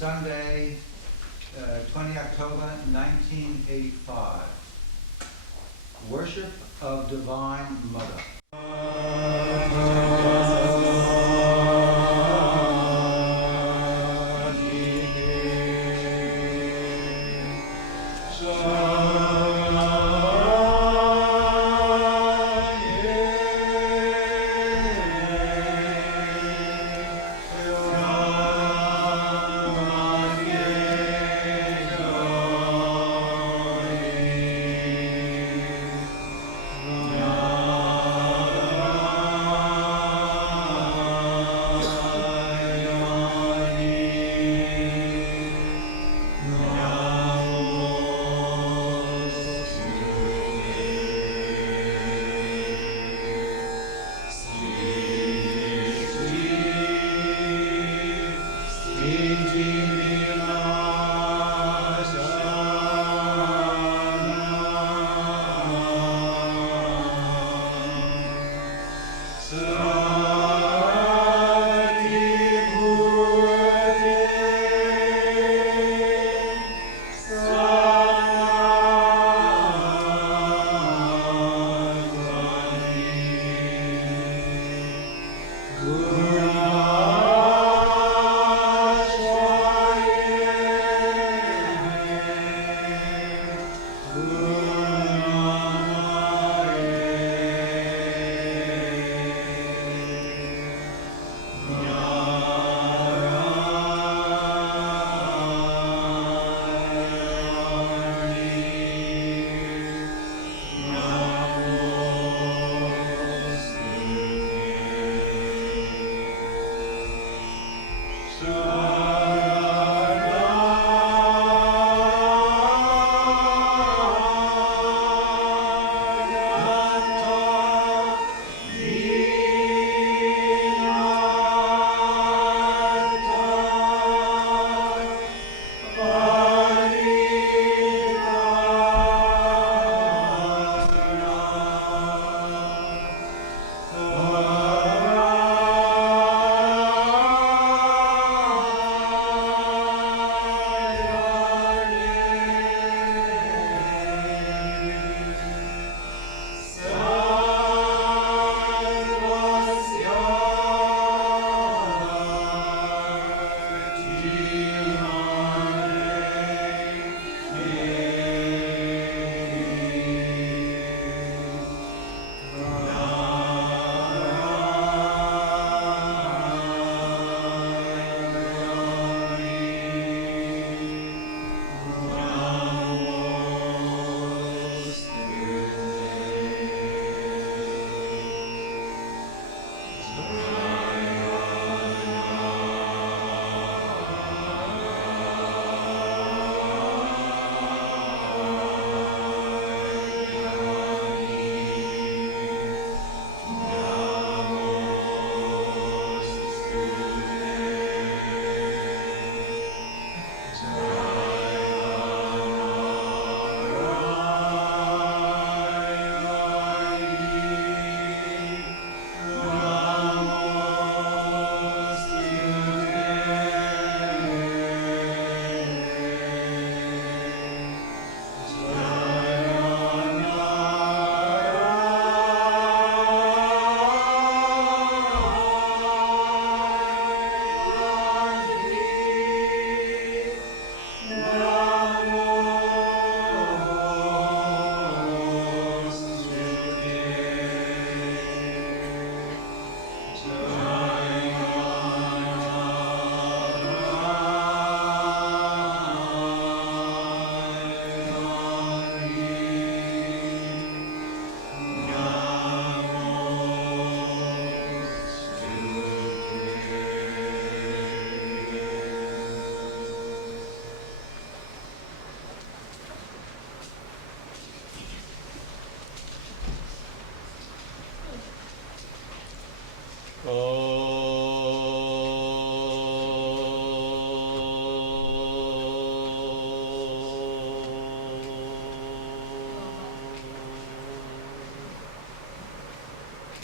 Sunday, 20 October 1985. Worship of Divine Mother.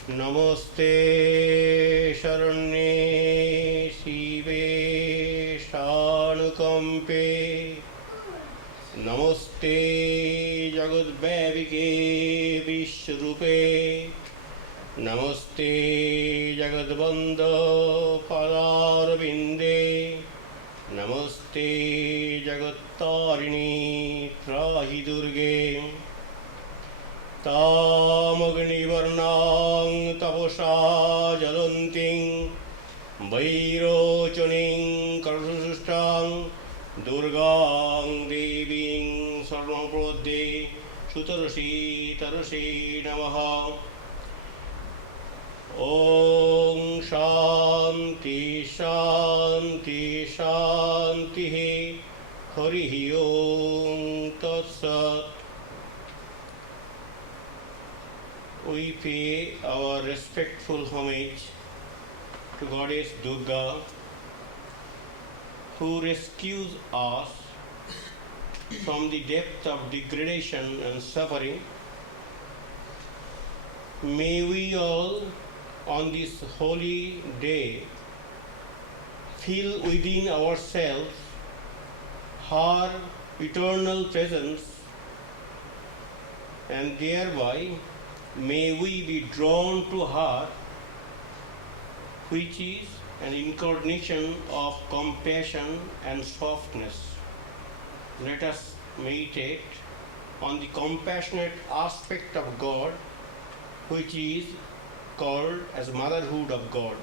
नमस्ते शरण्ये शिवे शानुरूपिणे अनुकंपे नमस्ते जगद्व्यापिके विश्वरूपे नमस्ते जगद्वंद पदारविंदे नमस्ते जगत्तारिणी त्राहि दुर्गे तामग्निवर्णां तपसा ज्वलन्तीं वैरोचनीं कर्षुष्टां दुर्गां देवीं सर्वप्रपद्ये सुतरसी तरसी नमः। ओम शांति शांति शांति हरि ओम तत्सत्। We pay our respectful homage to Goddess Durga, who rescues us from the depth of degradation and suffering. May we all on this holy day feel within ourselves her eternal presence, and thereby may we be drawn to her, which is an incarnation of compassion and softness. Let us meditate on the compassionate aspect of God, which is called as motherhood of God.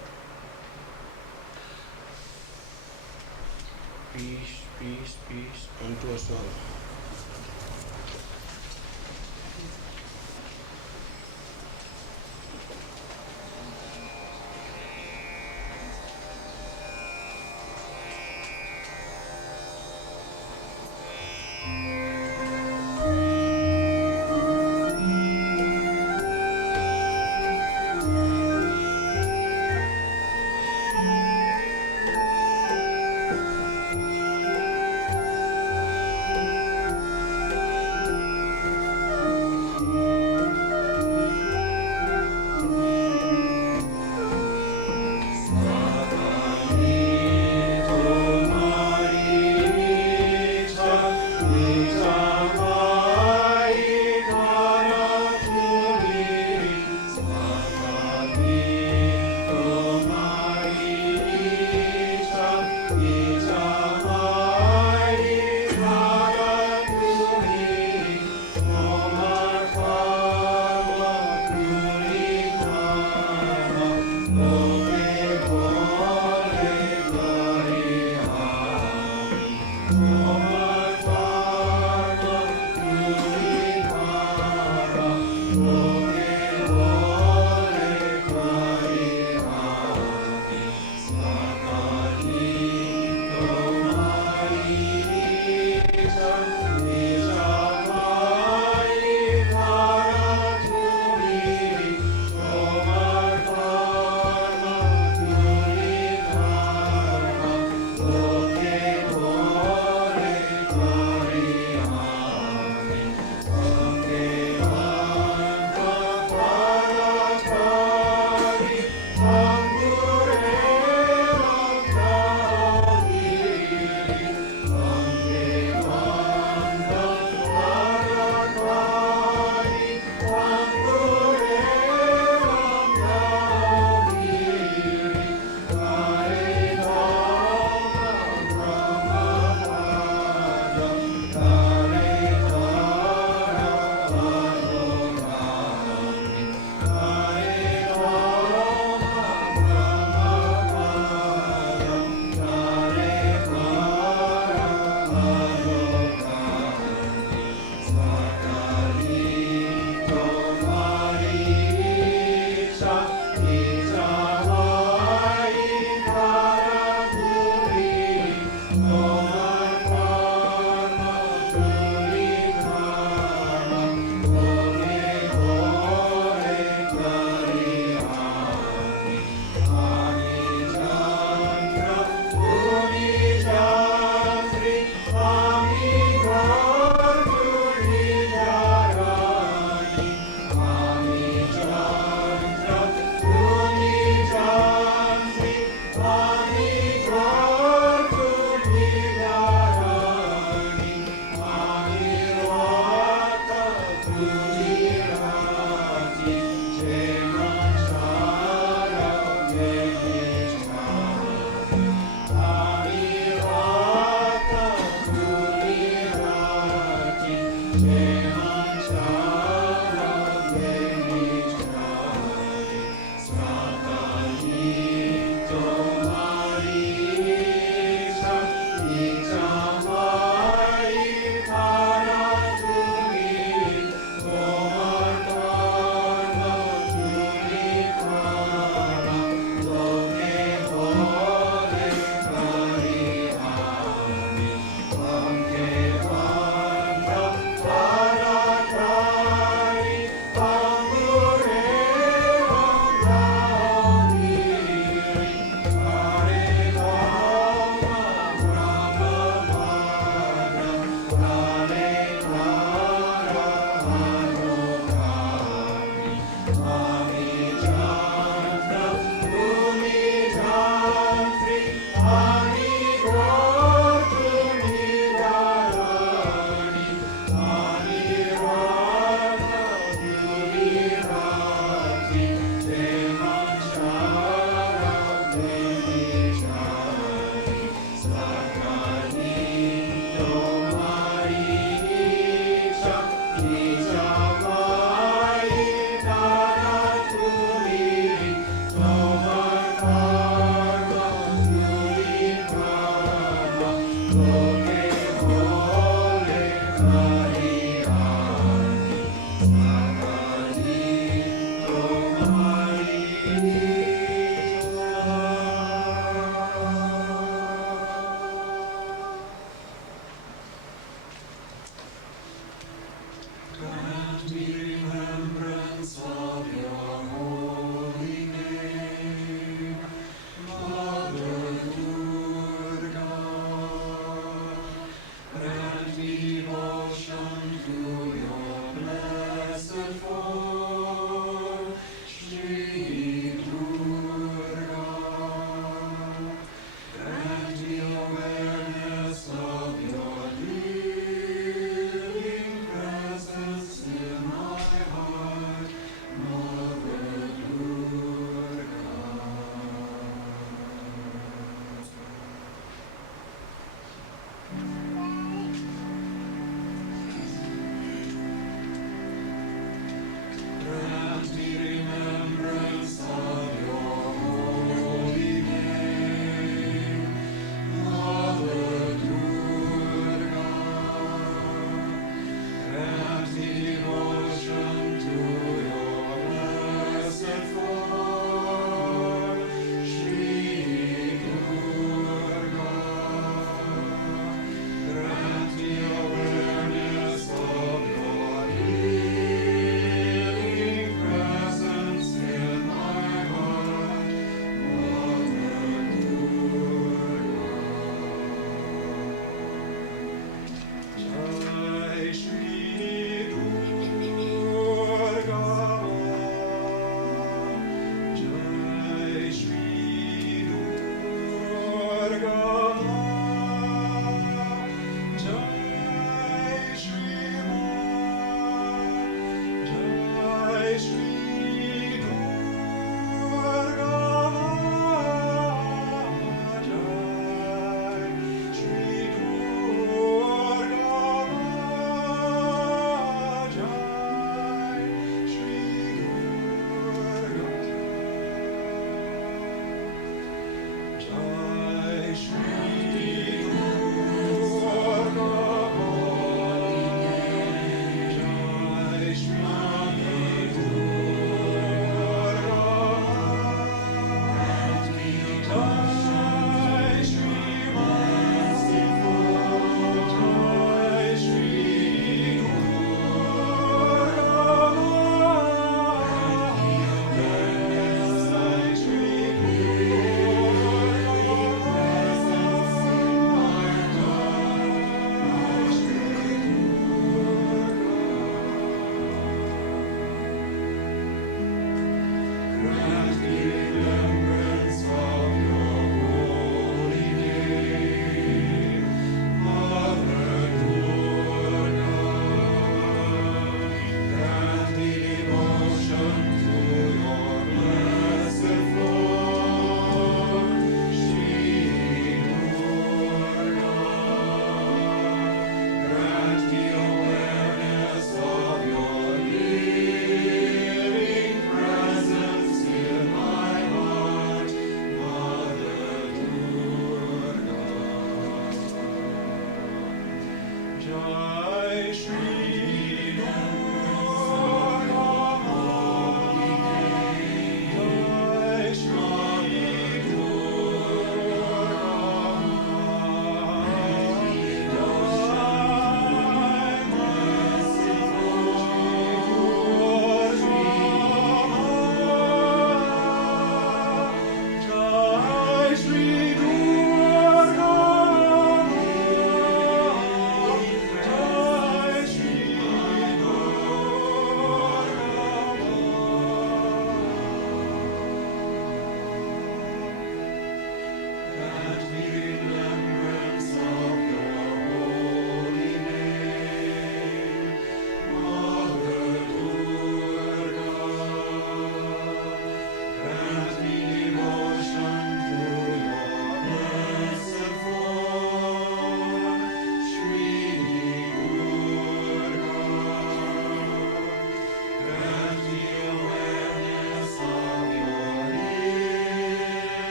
Peace, peace, peace unto us all.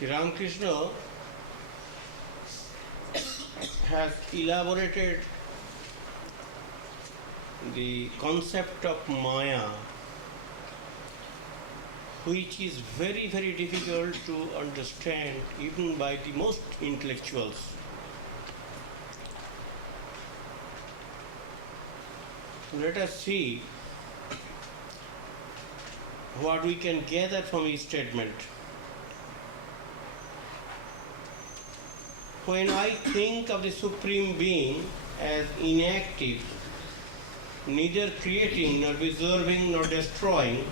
Sri Ramakrishna has elaborated the concept of Maya, which is very, very difficult to understand even by the most intellectuals. Let us see what we can gather from his statement. When I think of the Supreme Being as inactive, neither creating nor preserving nor destroying,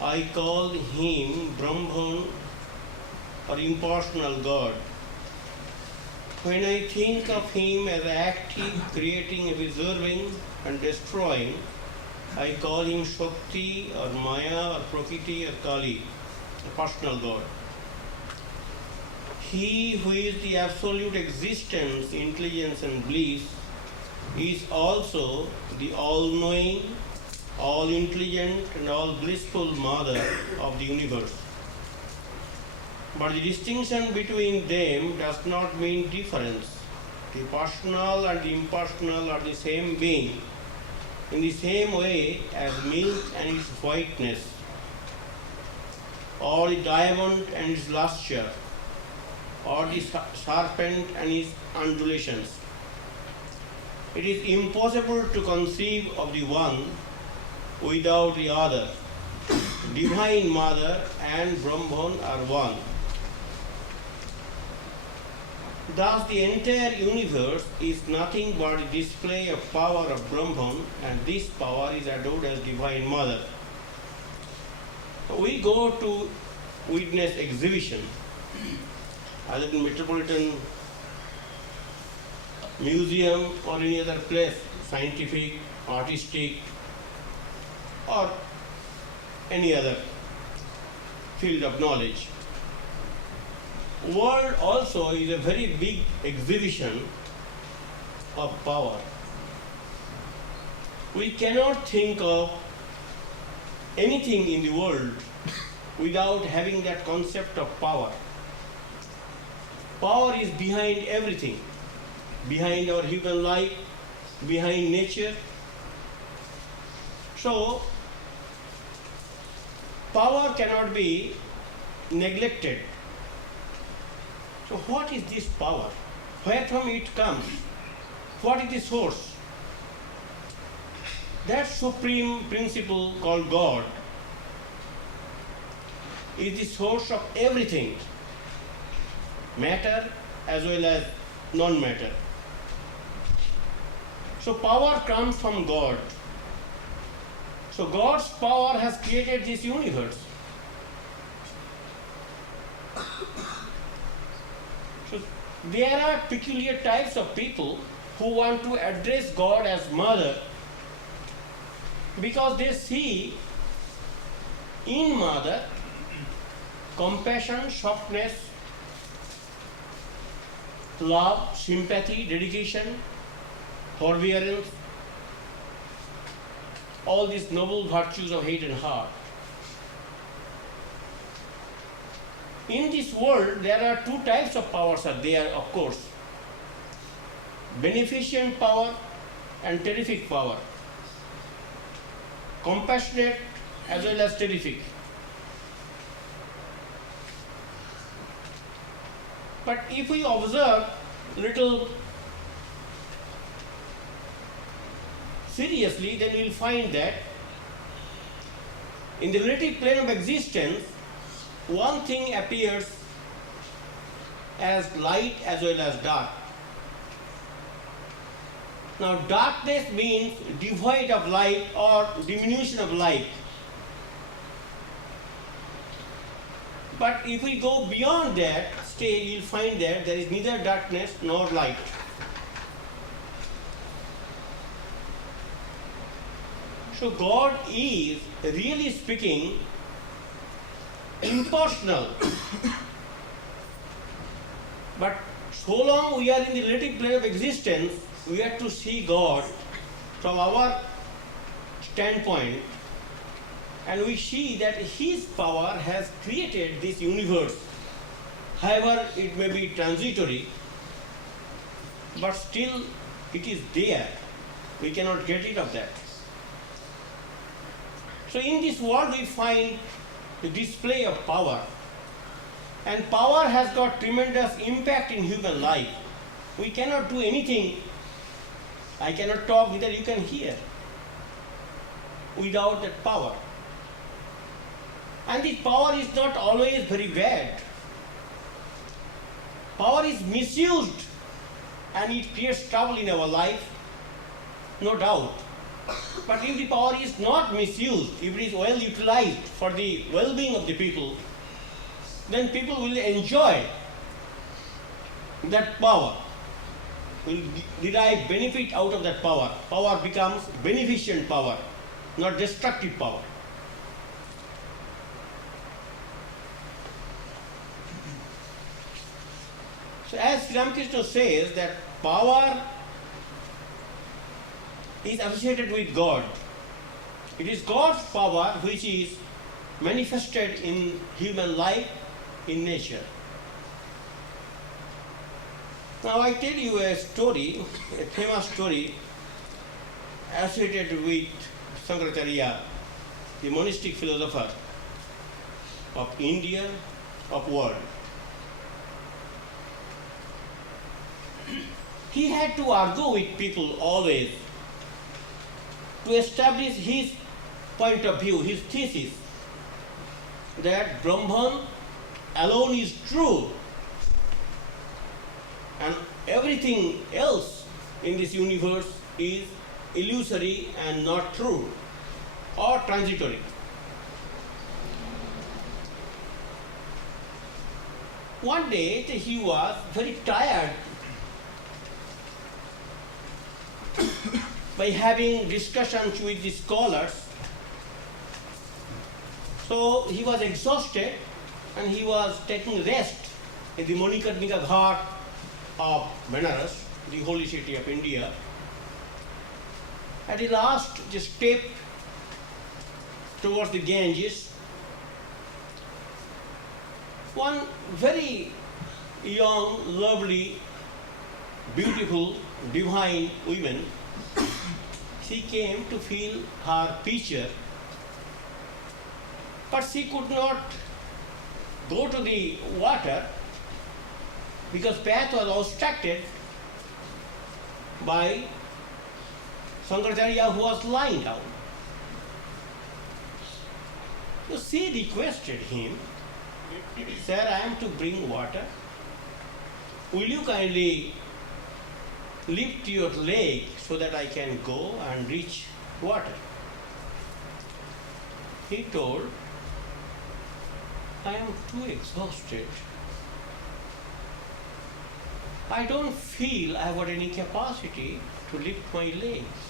I call him Brahman or impersonal God. When I think of him as active, creating, preserving and destroying, I call him Shakti or Maya or Prakriti or Kali, a personal God. He who is the absolute existence, intelligence and bliss is also the all-knowing, all-intelligent and all-blissful mother of the universe. But the distinction between them does not mean difference. The personal and the impersonal are the same being, in the same way as milk and its whiteness, or the diamond and its luster, or the serpent and its undulations. It is impossible to conceive of the one without the other. Divine Mother and Brahman are one. Thus, the entire universe is nothing but a display of power of Brahman, and this power is adored as Divine Mother. We go to witness exhibition, either in Metropolitan Museum or any other place, scientific, artistic, or any other field of knowledge. World also is a very big exhibition of power. We cannot think of anything in the world without having that concept of power. Power is behind everything, behind our human life, behind nature. So, power cannot be neglected. So what is this power? Where from it comes? What is the source? That supreme principle called God is the source of everything, matter as well as non-matter. So power comes from God. So God's power has created this universe. So there are peculiar types of people who want to address God as Mother because they see in Mother compassion, softness, love, sympathy, dedication, forbearance, all these noble virtues of head and heart. In this world, there are two types of powers are there, of course. Beneficent power and terrific power. Compassionate as well as terrific. But if we observe little seriously, then we will find that in the relative plane of existence, one thing appears as light as well as dark. Now, darkness means devoid of light or diminution of light. But if we go beyond that stage, we will find that there is neither darkness nor light. So God is, really speaking, impersonal. But so long we are in the relative plane of existence, we have to see God from our standpoint, and we see that His power has created this universe However, it may be transitory, but still it is there. We cannot get rid of that. So in this world we find the display of power. And power has got tremendous impact in human life. We cannot do anything. I cannot talk, neither you can hear, without that power. And this power is not always very bad. Power is misused and it creates trouble in our life, no doubt. But if the power is not misused, if it is well utilized for the well-being of the people, then people will enjoy that power, will derive benefit out of that power. Power becomes beneficent power, not destructive power. So as Ramakrishna says that power is associated with God. It is God's power which is manifested in human life, in nature. Now I tell you a story, a famous story associated with Shankaracharya, the monastic philosopher of India, of world. He had to argue with people always to establish his point of view, his thesis, that Brahman alone is true and everything else in this universe is illusory and not true or transitory. One day he was very tired by having discussions with the scholars. So he was exhausted and he was taking rest in the Manikarnika Ghat of Benares, the holy city of India. At the last step towards the Ganges, one very young, lovely, beautiful, divine woman, she came to fill her pitcher, but she could not go to the water because path was obstructed by Shankaracharya who was lying down. So she requested him, "Sir, I am to bring water. Will you kindly lift your leg so that I can go and reach water?" He told, "I am too exhausted. I don't feel I have got any capacity to lift my legs.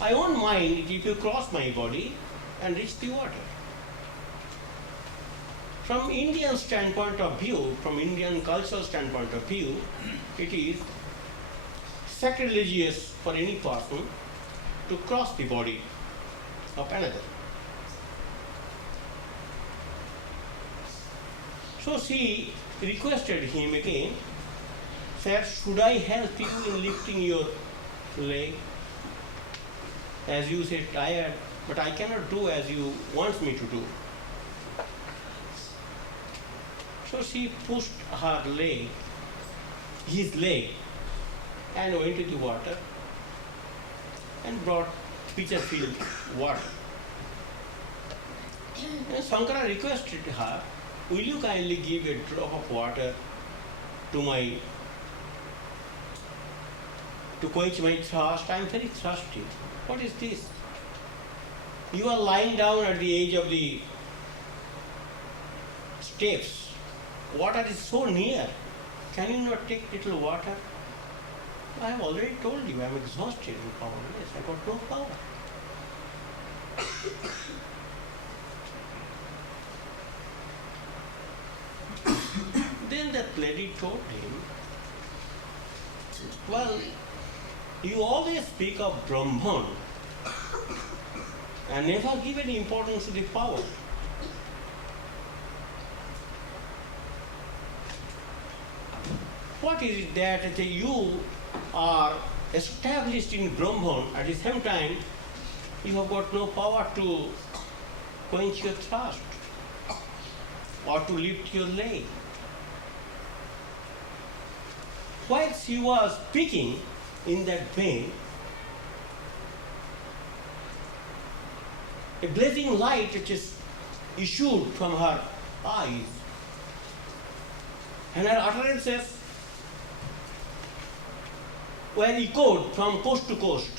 I won't mind if you cross my body and reach the water." From Indian standpoint of view, from Indian cultural standpoint of view, it is sacrilegious for any person to cross the body of another. So she requested him again, "Sir, should I help you in lifting your leg? As you say tired, but I cannot do as you want me to do." So she pushed her leg, his leg, and went to the water and brought pitcher-filled water. And Shankara requested her, "Will you kindly give a drop of water to quench my thirst? I am very thirsty." "What is this? You are lying down at the edge of the steps. Water is so near. Can you not take little water?" "I have already told you I am exhausted and powerless. I got no power." Then that lady told him, "Well, you always speak of Brahman and never give any importance to the power. what is it that you are established in Brahman, at the same time you have got no power to quench your thirst or to lift your leg? Whilst she was speaking in that vein, a blazing light which is issued from her eyes, and her utterances were echoed from coast to coast.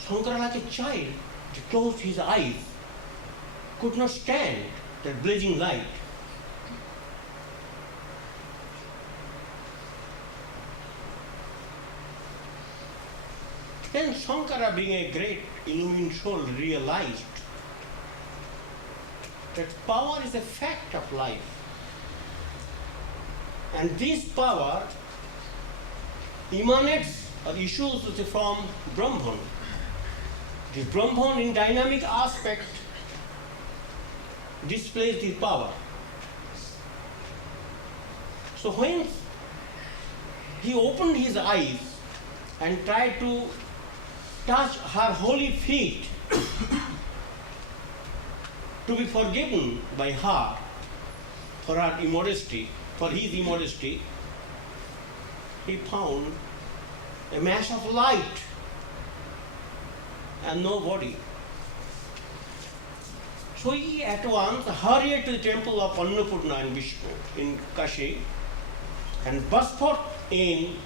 Shankara, like a child, he closed his eyes, could not stand that blazing light. Then Shankara, being a great illumined soul, realized that power is a fact of life. And this power emanates or issues from Brahman. The Brahman in dynamic aspect displays the power. So when he opened his eyes and tried to touch her holy feet to be forgiven by her for her immodesty, for his immodesty, he found a mass of light and no body. So he at once hurried to the temple of Annapurna in Vishnu in Kashi and burst forth in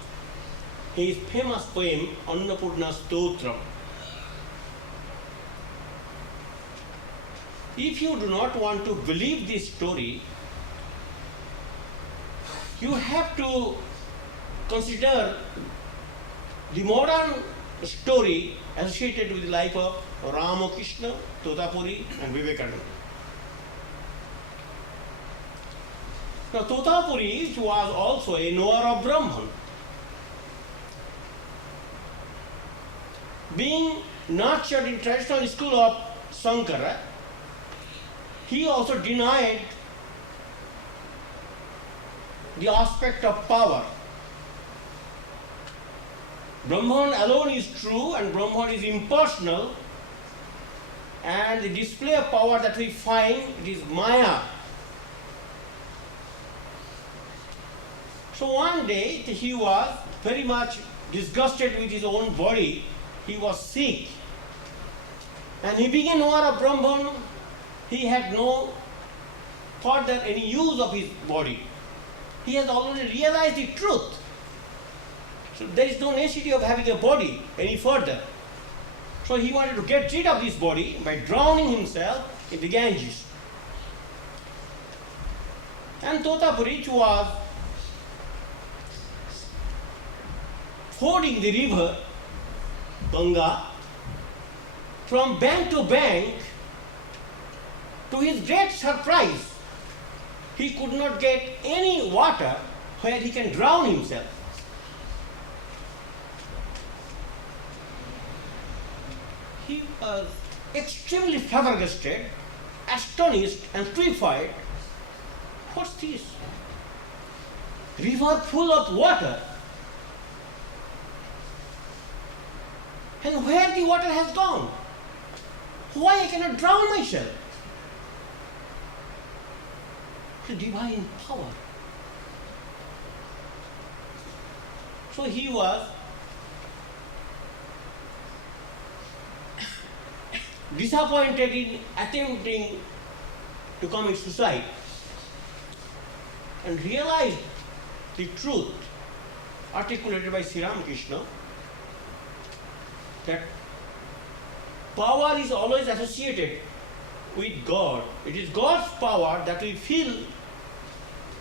his famous poem Annapurna Stotram. If you do not want to believe this story, you have to consider the modern story associated with the life of Ramakrishna, Totapuri and Vivekananda. Now Totapuri was also a knower of Brahman. Being nurtured in traditional school of Sankara, he also denied the aspect of power. Brahman alone is true and Brahman is impersonal, and the display of power that we find, it is Maya. So one day he was very much disgusted with his own body. He was sick and he became aware of Brahman. He had no further any use of his body. He has already realized the truth. So there is no necessity of having a body any further. So he wanted to get rid of this body by drowning himself in the Ganges. And Totapuri was fording the river Ganga from bank to bank. To his great surprise, he could not get any water where he can drown himself. He was extremely flabbergasted, astonished and stupefied. What's this? River full of water. And where the water has gone? Why I cannot drown myself? The divine power. So he was disappointed in attempting to commit suicide and realized the truth articulated by Sri Ramakrishna, that power is always associated with God. It is God's power that we feel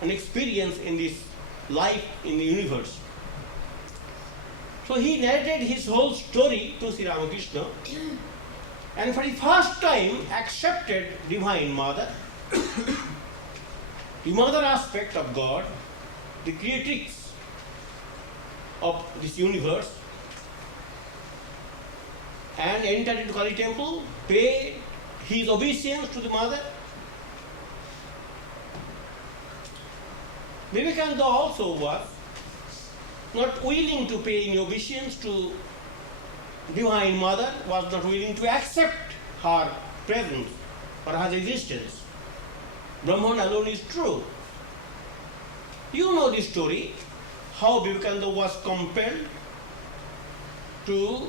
and experience in this life in the universe. So he narrated his whole story to Sri Ramakrishna and for the first time accepted Divine Mother, the mother aspect of God, the creatrix of this universe, and entered into Kali temple, paid his obeisance to the mother. Vivekananda also was not willing to pay any obeisance to Divine Mother, was not willing to accept her presence or her existence. Brahman alone is true. You know the story, how Vivekananda was compelled to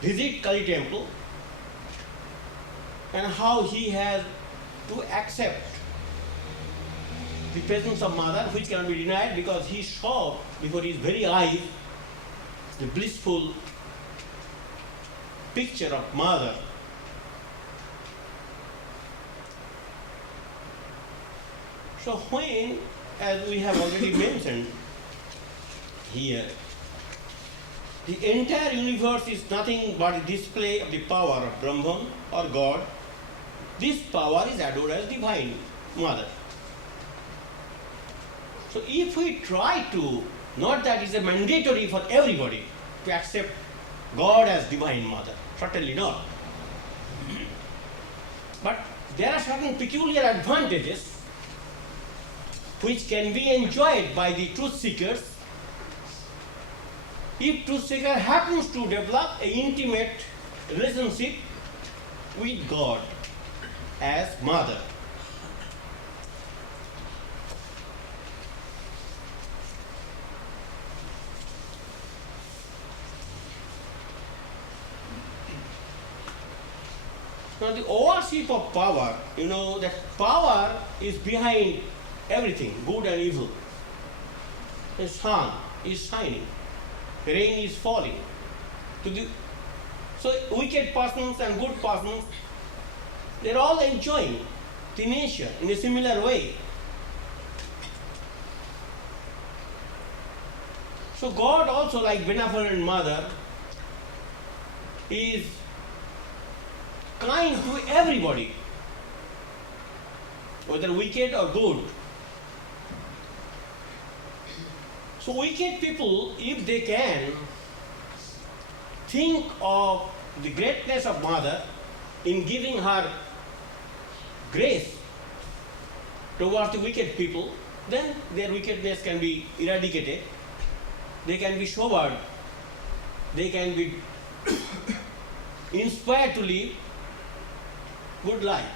visit Kali temple and how he has to accept the presence of Mother, which cannot be denied because he saw before his very eyes the blissful picture of Mother. So when, as we have already mentioned here, the entire universe is nothing but a display of the power of Brahman or God, this power is adored as Divine Mother. So if we try to, not that it's a mandatory for everybody to accept God as Divine Mother, certainly not. But there are certain peculiar advantages which can be enjoyed by the truth seekers if truth seeker happens to develop an intimate relationship with God as Mother. Now the ownership of power, you know that power is behind everything, good and evil. The sun is shining, rain is falling. So wicked persons and good persons, they're all enjoying the nature in a similar way. So God also, like benevolent Mother, is kind to everybody, whether wicked or good. So wicked people, if they can think of the greatness of Mother in giving her grace towards the wicked people, then their wickedness can be eradicated, they can be sobered, they can be inspired to live good lives.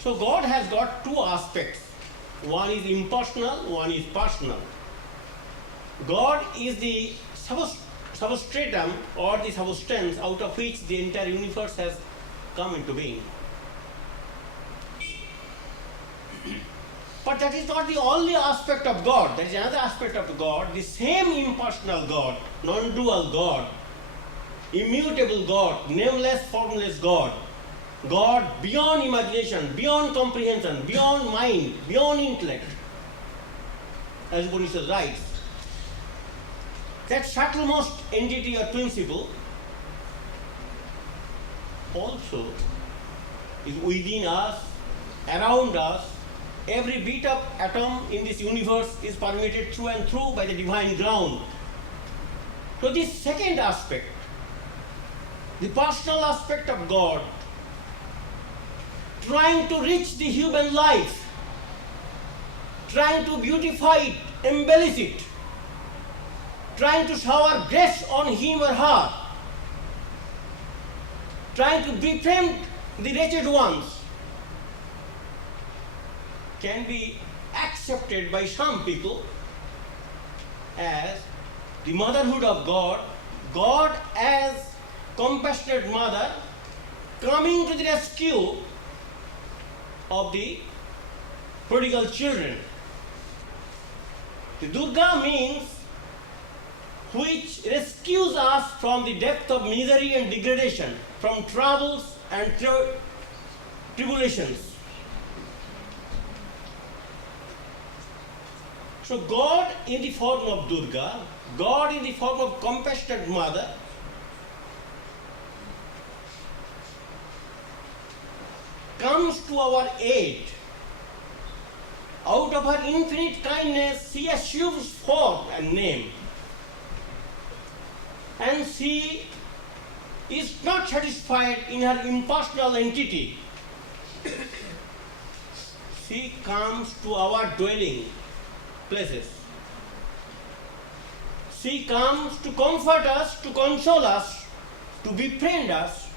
So God has got two aspects. One is impersonal, one is personal. God is the substratum or the substance out of which the entire universe has come into being. But that is not the only aspect of God. There is another aspect of God, the same impersonal God, non-dual God, immutable God, nameless, formless God, God beyond imagination, beyond comprehension, beyond mind, beyond intellect, as Upanishad writes. That subtlemost entity or principle also is within us, around us. Every bit of atom in this universe is permeated through and through by the divine ground. So this second aspect, the personal aspect of God, trying to reach the human life, trying to beautify it, embellish it, trying to shower grace on him or her, trying to befriend the wretched ones, can be accepted by some people as the motherhood of God, God as compassionate mother coming to the rescue of the prodigal children. The Durga means which rescues us from the depth of misery and degradation, from troubles and tribulations. So God in the form of Durga, God in the form of compassionate mother, comes to our aid. Out of her infinite kindness, she assumes form and name. And she is not satisfied in her impersonal entity. She comes to our dwelling places. She comes to comfort us, to console us, to befriend us,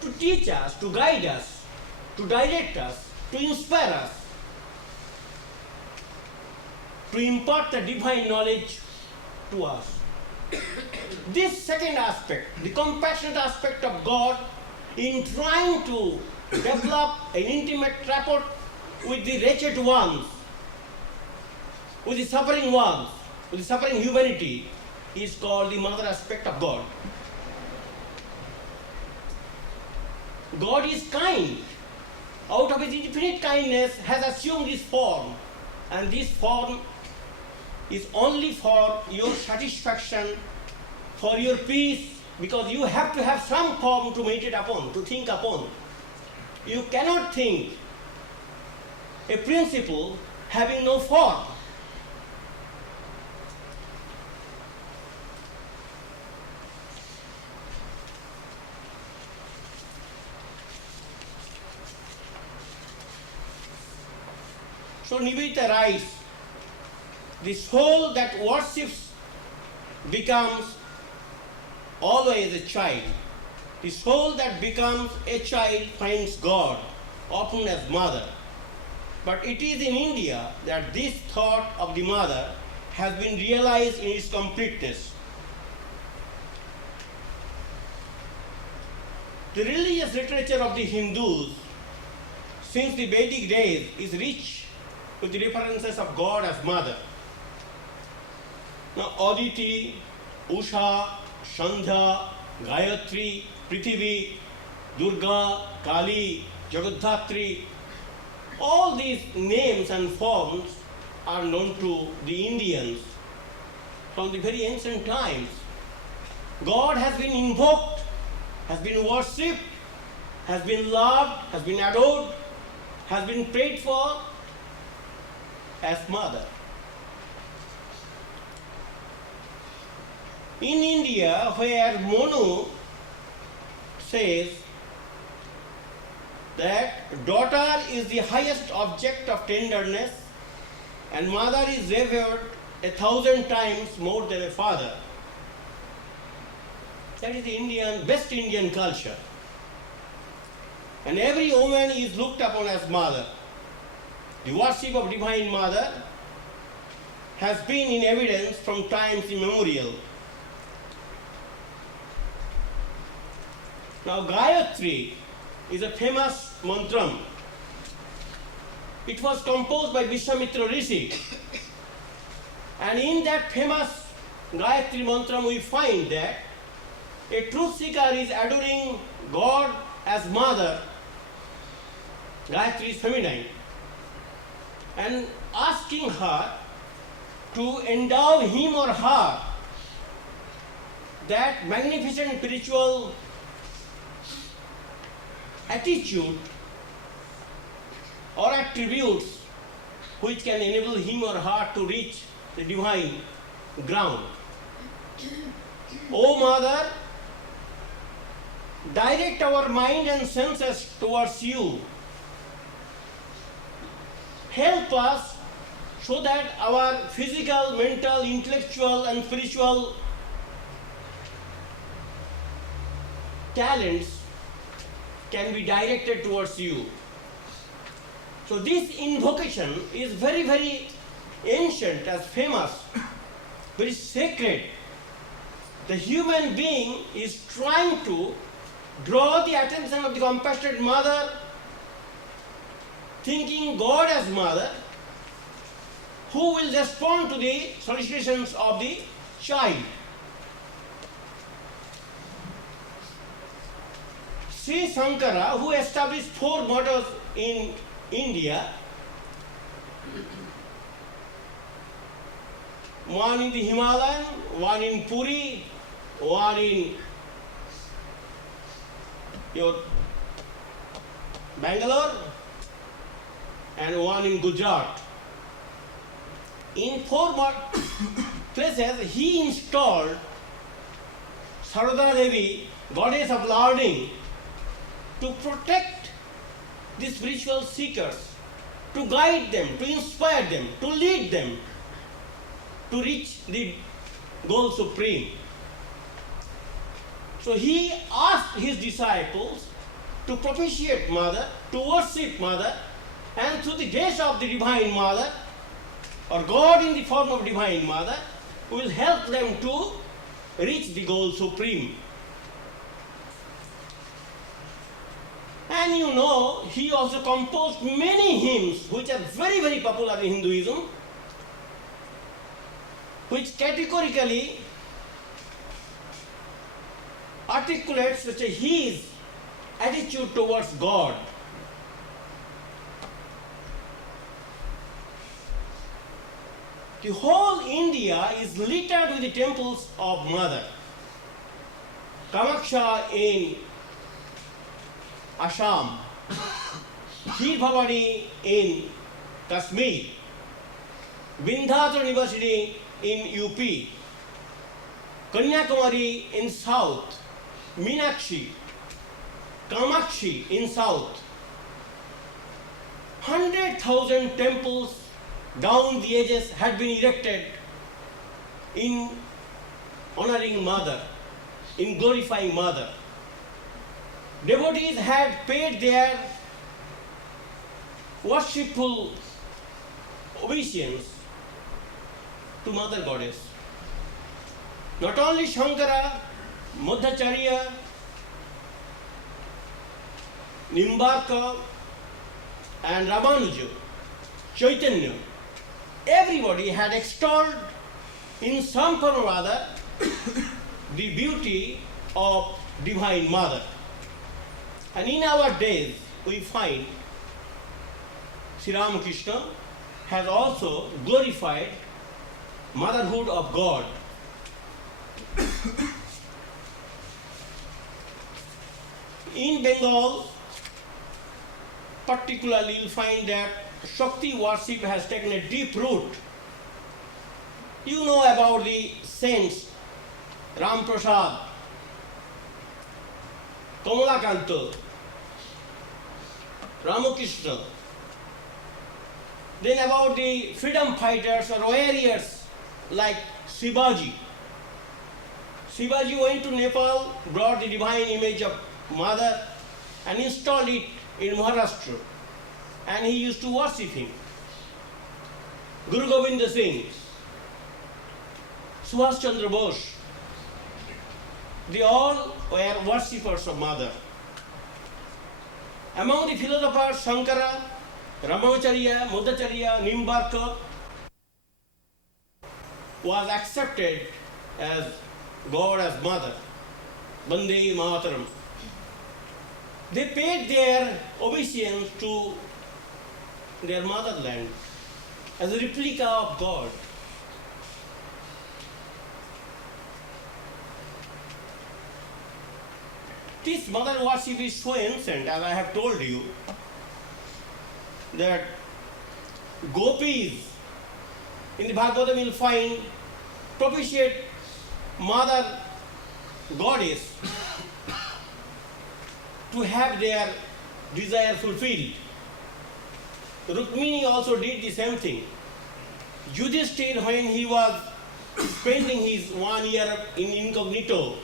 to teach us, to guide us, to direct us, to inspire us, to impart the divine knowledge to us. This second aspect, the compassionate aspect of God, in trying to develop an intimate rapport with the wretched ones, with the suffering ones, with the suffering humanity, is called the mother aspect of God. God is kind. Out of his infinite kindness has assumed this form, and this form is only for your satisfaction, for your peace, because you have to have some form to meditate upon, to think upon. You cannot think a principle having no form. So Nivedita writes, the soul that worships becomes always a child. The soul that becomes a child finds God, often as mother. But it is in India that this thought of the mother has been realized in its completeness. The religious literature of the Hindus since the Vedic days is rich with the references of God as mother. Now, Aditi, Usha, Sandhya, Gayatri, Prithivi, Durga, Kali, Jagadhatri, all these names and forms are known to the Indians from the very ancient times. God has been invoked, has been worshipped, has been loved, has been adored, has been prayed for as mother. In India, where Monu says that daughter is the highest object of tenderness and mother is revered 1,000 times more than a father. That is the best Indian culture. And every woman is looked upon as mother. The worship of Divine Mother has been in evidence from times immemorial. Now, Gayatri is a famous mantram. It was composed by Vishwamitra Rishi. And in that famous Gayatri mantram, we find that a truth seeker is adoring God as mother. Gayatri is feminine. And asking her to endow him or her that magnificent spiritual attitude or attributes which can enable him or her to reach the divine ground. O Mother, direct our mind and senses towards you. Help us so that our physical, mental, intellectual and spiritual talents can be directed towards you. So this invocation is very, very ancient, as famous, very sacred. The human being is trying to draw the attention of the compassionate mother, thinking God as mother, who will respond to the solicitations of the child. Sri Sankara, who established 4 mottos in India, one in the Himalayan, one in Puri, one in your Bangalore, and one in Gujarat. In 4 places, he installed Sarada Devi, goddess of learning, to protect the spiritual seekers, to guide them, to inspire them, to lead them to reach the goal supreme. So he asked his disciples to propitiate Mother, to worship Mother, and through the grace of the Divine Mother, or God in the form of Divine Mother, will help them to reach the goal supreme. And you know, he also composed many hymns which are very, very popular in Hinduism, which categorically articulates such a his attitude towards God. The whole India is littered with the temples of Mother. Kamakhya in Assam, Kheer Bhavani in Kashmir, Vindhyachal University in UP, Kanyakumari in South, Meenakshi, Kamakshi in South. 100,000 temples down the ages had been erected in honoring Mother, in glorifying Mother. Devotees had paid their worshipful obeisance to Mother Goddess. Not only Shankara, Madhacharya, Nimbarka, and Ramanuja, Chaitanya, everybody had extolled in some form or other the beauty of Divine Mother. And in our days, we find Sri Ramakrishna has also glorified motherhood of God. In Bengal, particularly, you'll find that Shakti worship has taken a deep root. You know about the saints Ram Prasad, Kamalakanta, Ramakrishna. Then about the freedom fighters or warriors like Shivaji. Shivaji went to Nepal, brought the divine image of Mother and installed it in Maharashtra. And he used to worship him. Guru Govinda Singh, Subhash Chandra Bose, they all were worshippers of Mother. Among the philosophers, Shankara, Ramanujacharya, Madhacharya, Nimbarka was accepted as God as Mother, Vande Mataram. They paid their obeisance to their motherland as a replica of God. This mother worship is so ancient, as I have told you, that gopis in the Bhagavatam will find propitiate Mother Goddess to have their desire fulfilled. Rukmini also did the same thing. Yudhishthira, when he was spending his 1 year in incognito,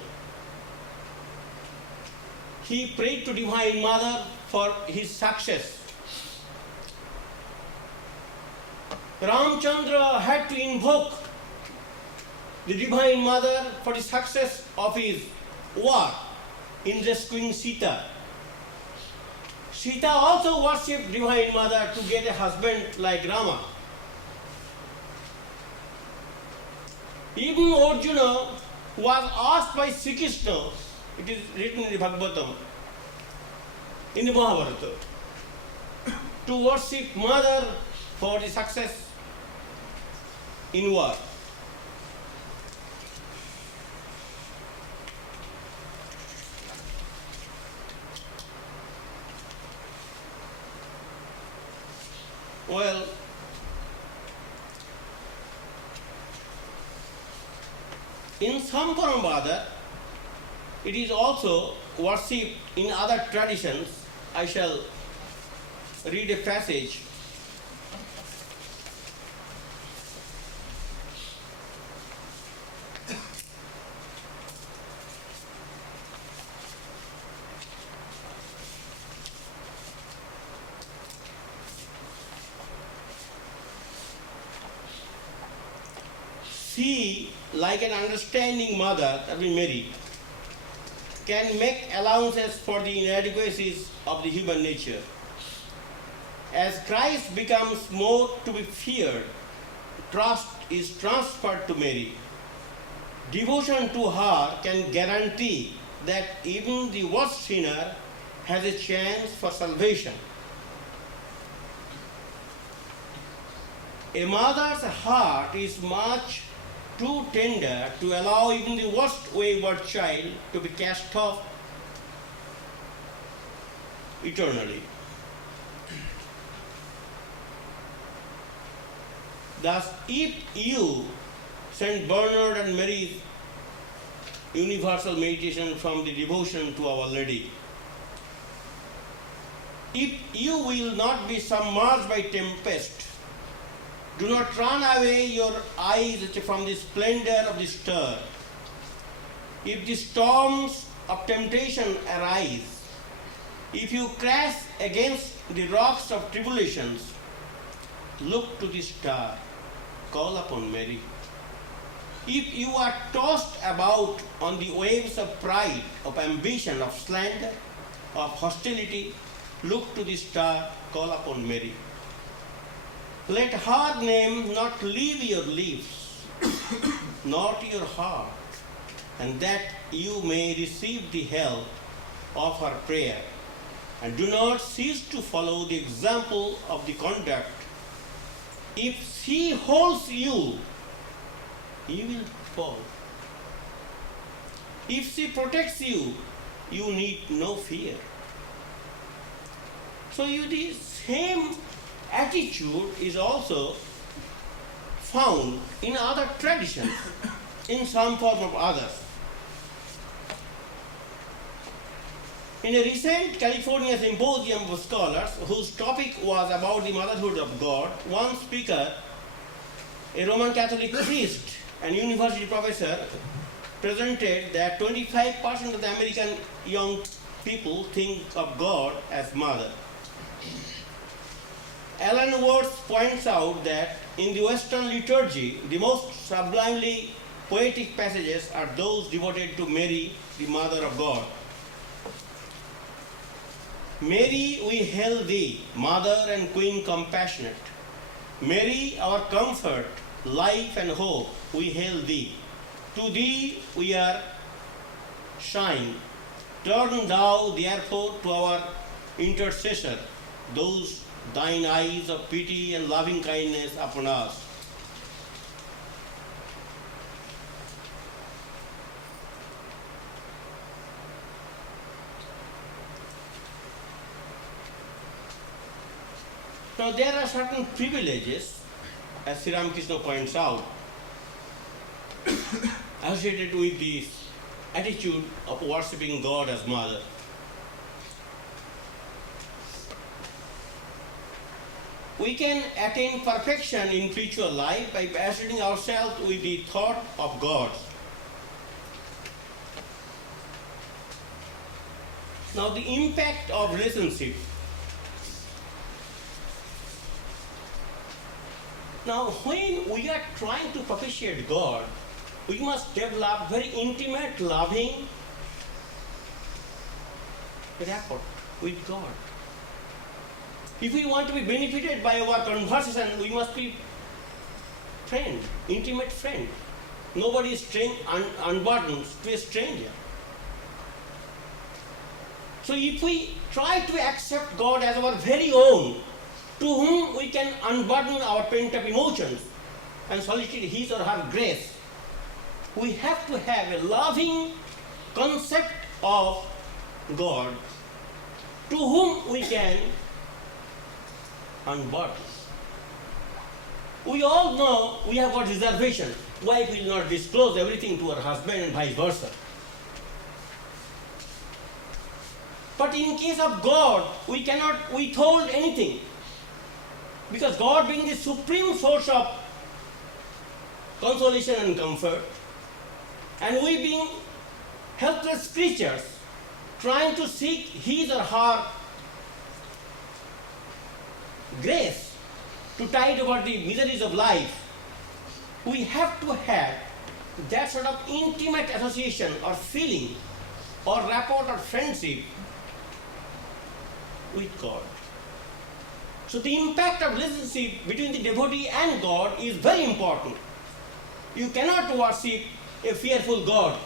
he prayed to Divine Mother for his success. Ramchandra had to invoke the Divine Mother for the success of his war in rescuing Sita. Sita also worshipped Divine Mother to get a husband like Rama. Even Arjuna was asked by Sri Krishna, it is written in the Bhagavatam, in the Mahabharata, to worship Mother for the success in war. Well, in some form or other, It is also worshipped in other traditions. I shall read a passage. She, like an understanding mother, that will Mary, can make allowances for the inadequacies of the human nature. As Christ becomes more to be feared, trust is transferred to Mary. Devotion to her can guarantee that even the worst sinner has a chance for salvation. A mother's heart is much too tender to allow even the worst wayward child to be cast off eternally. Thus, if you, Saint Bernard and Mary's universal meditation from the devotion to Our Lady, if you will not be submerged by tempest, do not run away your eyes from the splendor of the star. If the storms of temptation arise, if you crash against the rocks of tribulations, look to the star, call upon Mary. If you are tossed about on the waves of pride, of ambition, of slander, of hostility, look to the star, call upon Mary. Let her name not leave your lips, not your heart, and that you may receive the help of her prayer. And do not cease to follow the example of the conduct. If she holds you, you will fall. If she protects you, you need no fear. So the same attitude is also found in other traditions, in some form or others. In a recent California symposium of scholars whose topic was about the motherhood of God, one speaker, a Roman Catholic priest and university professor, presented that 25% of the American young people think of God as mother. Alan Watts points out that in the Western liturgy, the most sublimely poetic passages are those devoted to Mary, the Mother of God. Mary, we hail thee, Mother and Queen compassionate. Mary, our comfort, life and hope, we hail thee. To thee we are shine. Turn thou therefore to our intercessor, those thine eyes of pity and loving kindness upon us. Now there are certain privileges, as Sri Ramakrishna points out, associated with this attitude of worshipping God as mother. We can attain perfection in spiritual life by associating ourselves with the thought of God. Now the impact of relationship. Now when we are trying to propitiate God, we must develop very intimate, loving rapport with God. If we want to be benefited by our conversation, we must be friend, intimate friend. Nobody is unburdened to a stranger. So if we try to accept God as our very own, to whom we can unburden our pent-up emotions and solicit His or her grace, we have to have a loving concept of God to whom we can unburden. We all know we have got reservation. Wife will not disclose everything to her husband and vice versa. But in case of God, we cannot withhold anything. Because God being the supreme source of consolation and comfort, and we being helpless creatures trying to seek his or her grace to tide over the miseries of life, we have to have that sort of intimate association or feeling or rapport or friendship with God. So the impact of relationship between the devotee and God is very important. You cannot worship a fearful God.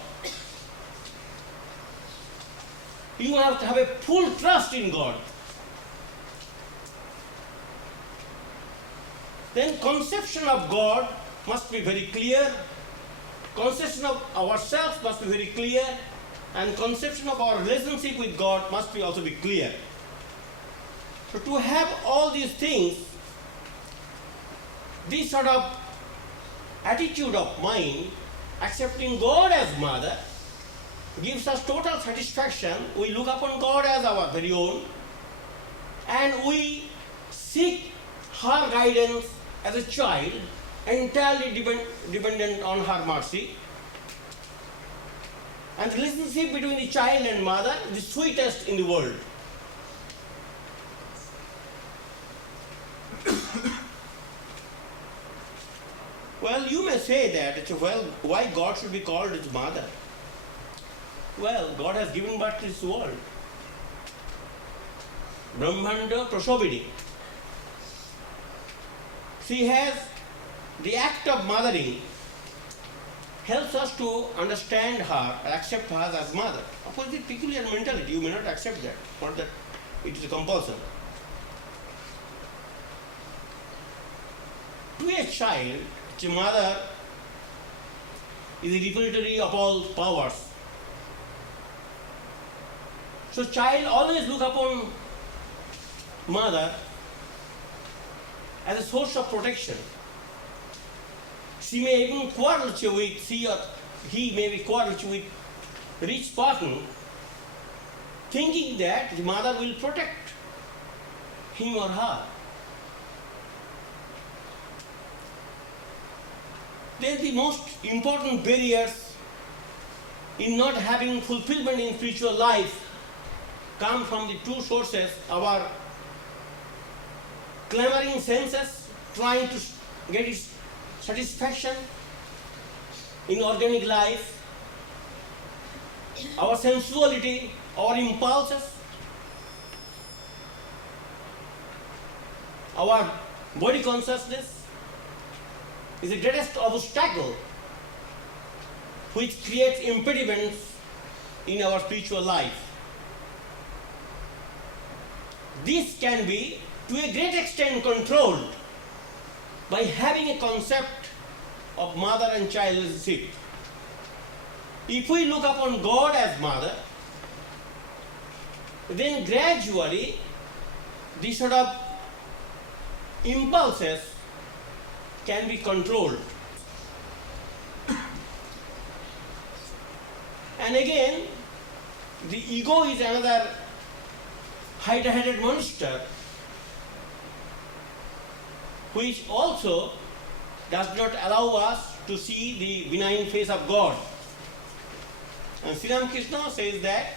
You have to have a full trust in God. Then conception of God must be very clear, conception of ourselves must be very clear, and conception of our relationship with God must be also be clear. So to have all these things, this sort of attitude of mind, accepting God as mother, gives us total satisfaction. We look upon God as our very own, and we seek her guidance as a child, entirely dependent on her mercy. And the relationship between the child and mother is the sweetest in the world. Well, you may say that, well, why God should be called his mother? Well, God has given birth to this world. Brahmanda Prasavini. She has the act of mothering helps us to understand her and accept her as mother. Of course, it's peculiar mentality. You may not accept that, not that it is a compulsion. To a child, the mother is the repository of all powers. So child always look upon mother as a source of protection. She may even quarrel with, she or he may be quarrel with rich person, thinking that the mother will protect him or her. Then the most important barriers in not having fulfillment in spiritual life come from the two sources: our clamoring senses, trying to get its satisfaction in organic life, our sensuality, our impulses, our body consciousness is the greatest obstacle which creates impediments in our spiritual life. This can be to a great extent controlled by having a concept of mother and child relationship. If we look upon God as mother, then gradually these sort of impulses can be controlled. And again, the ego is another hydra-headed monster which also does not allow us to see the benign face of God. And Sri Ramakrishna says that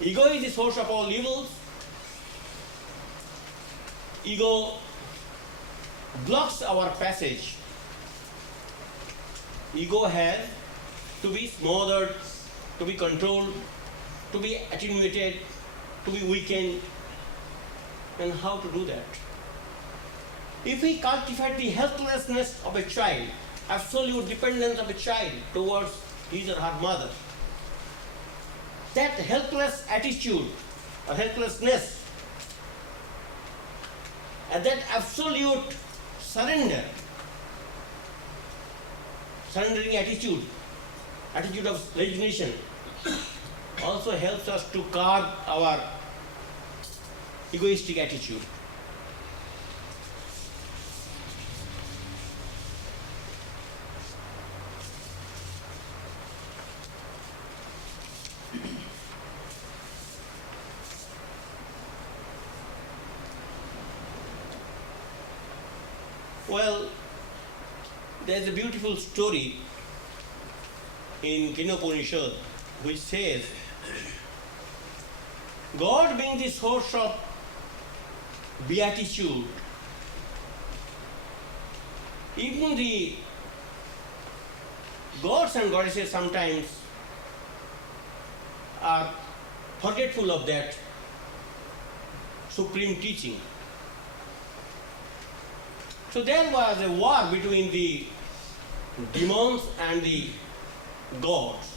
ego is the source of all evils. Ego blocks our passage. Ego has to be smothered, to be controlled, to be attenuated, to be weakened. And how to do that? If we cultivate the helplessness of a child, absolute dependence of a child towards his or her mother, that helpless attitude or helplessness and that absolute surrendering attitude of resignation also helps us to curb our egoistic attitude. Well, there's a beautiful story in Kinopanishad which says, God being the source of beatitude, even the gods and goddesses sometimes are forgetful of that supreme teaching. So there was a war between the demons and the gods,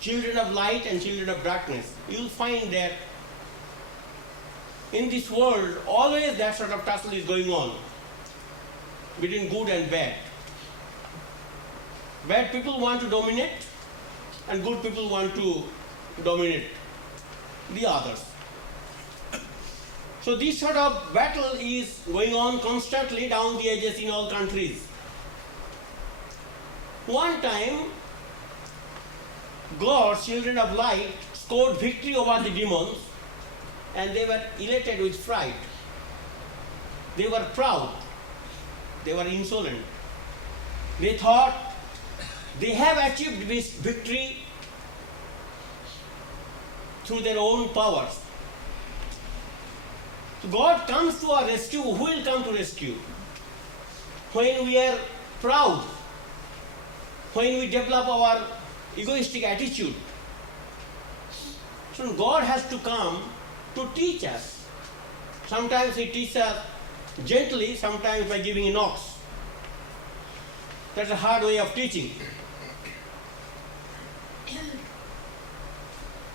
children of light and children of darkness. You will find that in this world always that sort of tussle is going on between good and bad. Bad people want to dominate and good people want to dominate the others. So this sort of battle is going on constantly down the edges in all countries. One time, gods, children of light, scored victory over the demons and they were elated with fright. They were proud. They were insolent. They thought they have achieved this victory through their own powers. So God comes to our rescue. Who will come to rescue? When we are proud, when we develop our egoistic attitude. So God has to come to teach us. Sometimes He teaches us gently, sometimes by giving a knocks. That's a hard way of teaching.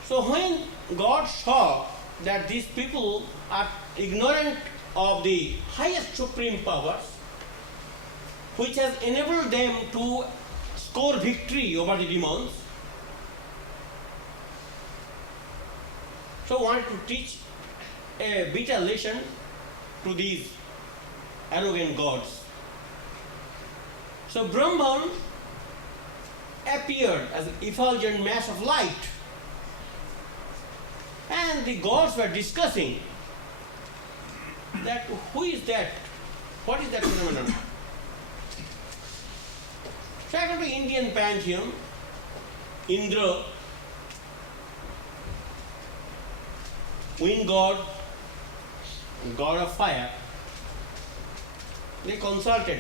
So when God saw that these people are ignorant of the highest supreme powers, which has enabled them to score victory over the demons, so wanted to teach a bitter lesson to these arrogant gods. So Brahman appeared as an effulgent mass of light, and the gods were discussing that who is that? What is that phenomenon? So according to Indian pantheon, Indra, wind god, god of fire, they consulted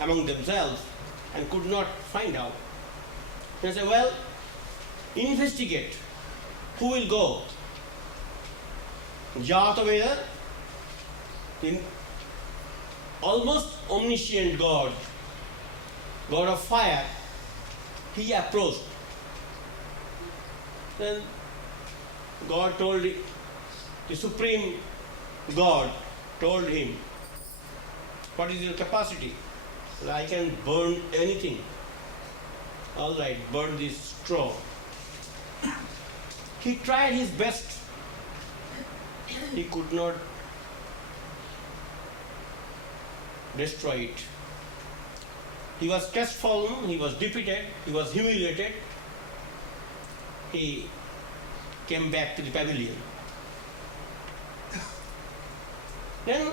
among themselves and could not find out. They said, well, investigate. Who will go? Jataveda, the almost omniscient God, God of fire, he approached. Then God told the supreme God told him, what is your capacity? Well, I can burn anything. All right, burn this straw. He tried his best. He could not destroy it. He was crestfallen, he was defeated, he was humiliated. He came back to the pavilion. Then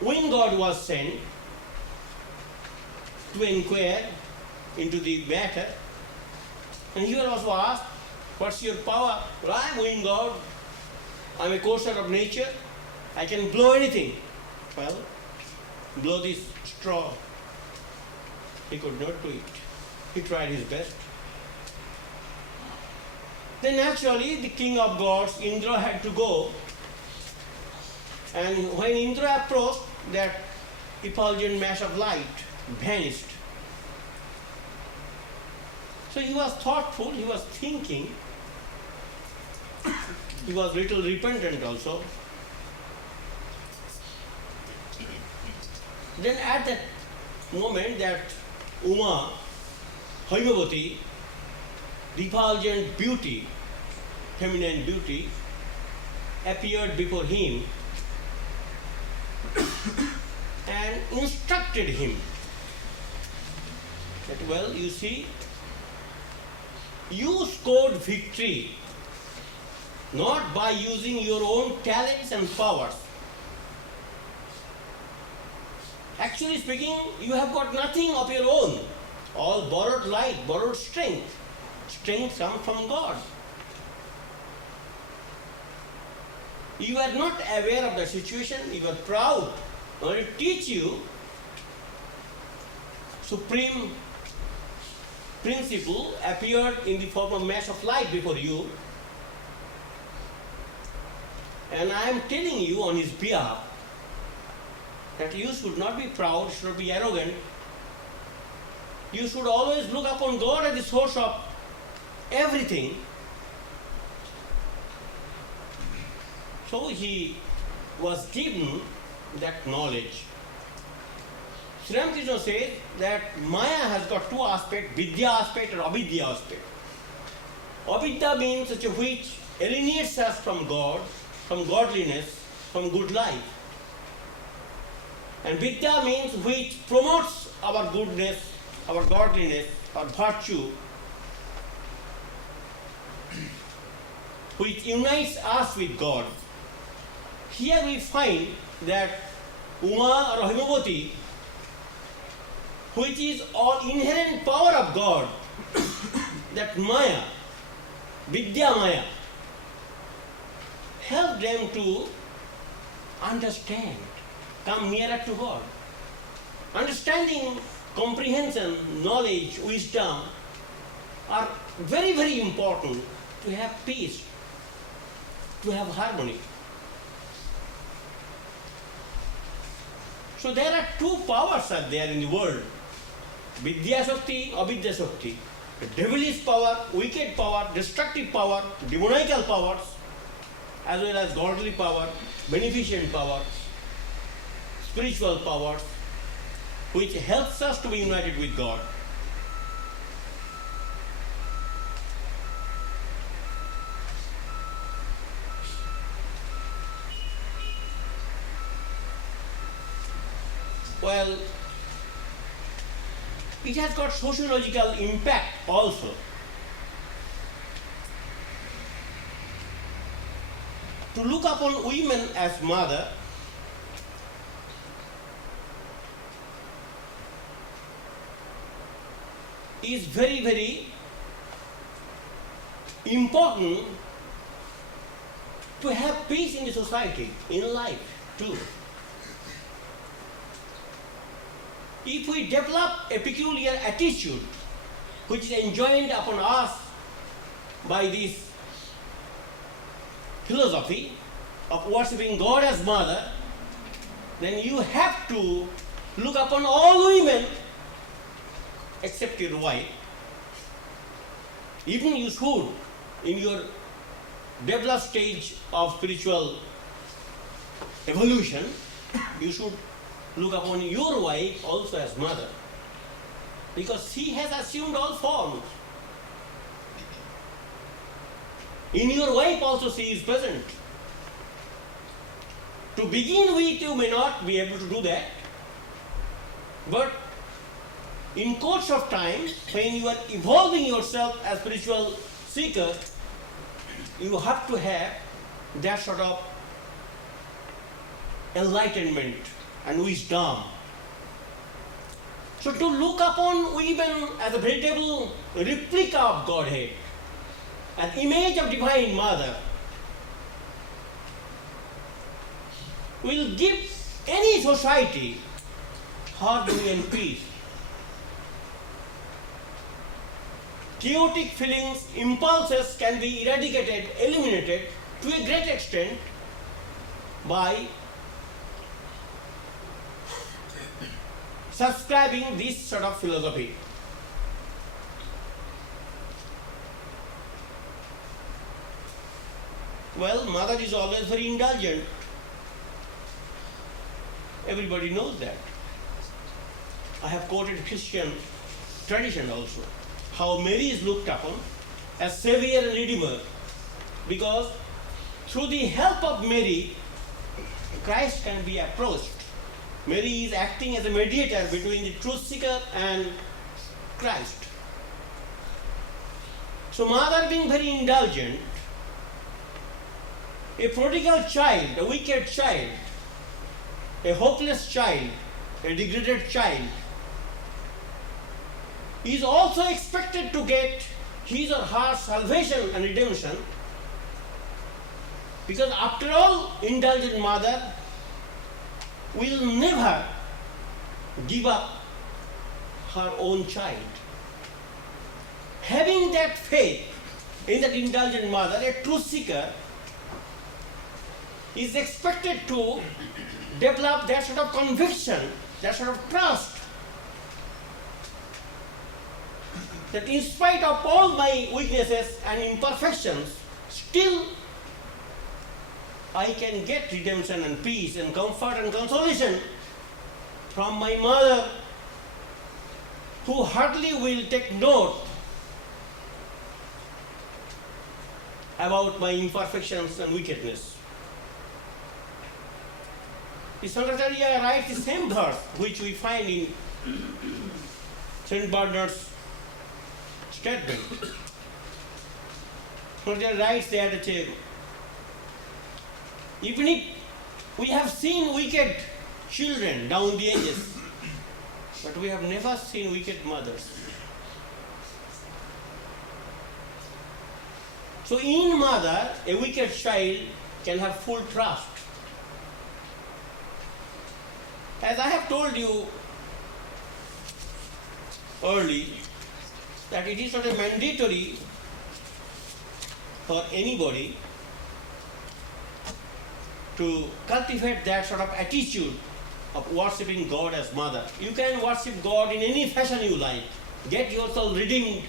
wind god was sent to inquire into the matter, and he was also asked, what's your power? Well, I'm wind god. I'm a courser of nature. I can blow anything. Well, blow this straw. He could not do it. He tried his best. Then naturally the king of gods, Indra, had to go. And when Indra approached, that effulgent mass of light vanished. So he was thoughtful, he was thinking. He was little repentant also. Then at that moment that Uma, Haimavati, the effulgent beauty, feminine beauty, appeared before him and instructed him that, well, you see, you scored victory not by using your own talents and powers, Actually speaking, you have got nothing of your own. All borrowed light, borrowed strength. Strength comes from God. You are not aware of the situation, you are proud. I want to teach you supreme principle appeared in the form of mass of light before you. And I am telling you on his behalf that you should not be proud, should not be arrogant. You should always look upon God as the source of everything. So he was given that knowledge. Sri Ramakrishna says that Maya has got two aspects, Vidya aspect and Avidya aspect. Avidya means such a which alienates us from God, from godliness, from good life. And Vidya means which promotes our goodness, our godliness, our virtue, which unites us with God. Here we find that Uma or Himavati, which is all inherent power of God, that Maya, Vidya Maya, help them to understand, come nearer to God. Understanding, comprehension, knowledge, wisdom are very, very important to have peace, to have harmony. So there are two powers are there in the world, Vidya Shakti, Avidya Shakti. Devilish power, wicked power, destructive power, demoniacal powers, as well as godly power, beneficent power, spiritual powers, which helps us to be united with God. Well, it has got sociological impact also. To look upon women as mother is very, very important to have peace in the society, in life too. If we develop a peculiar attitude which is enjoined upon us by this philosophy of worshipping God as mother, then you have to look upon all women except your wife. Even you should, in your developed stage of spiritual evolution, you should look upon your wife also as mother, because she has assumed all forms. In your wife also she is present. To begin with, you may not be able to do that, but in course of time, when you are evolving yourself as spiritual seeker, you have to have that sort of enlightenment and wisdom. So to look upon women as a veritable replica of Godhead, an image of Divine Mother, will give any society harmony and peace. Chaotic feelings, impulses can be eradicated, eliminated to a great extent by subscribing this sort of philosophy. Well, mother is always very indulgent. Everybody knows that. I have quoted Christian tradition also, how Mary is looked upon as Savior and Redeemer, because through the help of Mary, Christ can be approached. Mary is acting as a mediator between the truth seeker and Christ. So mother being very indulgent, a prodigal child, a wicked child, a hopeless child, a degraded child, is also expected to get his or her salvation and redemption, because after all, indulgent mother will never give up her own child. Having that faith in that indulgent mother, a truth seeker is expected to develop that sort of conviction, that sort of trust, that in spite of all my weaknesses and imperfections, still I can get redemption and peace and comfort and consolation from my mother, who hardly will take note about my imperfections and wickedness. The Shankaracharya writes the same verse which we find in St. Bernard's statement. Shankaracharya writes there that even if we have seen wicked children down the ages, but we have never seen wicked mothers. So in mother, a wicked child can have full trust. As I have told you early, that it is not a mandatory for anybody to cultivate that sort of attitude of worshipping God as mother. You can worship God in any fashion you like. Get yourself redeemed.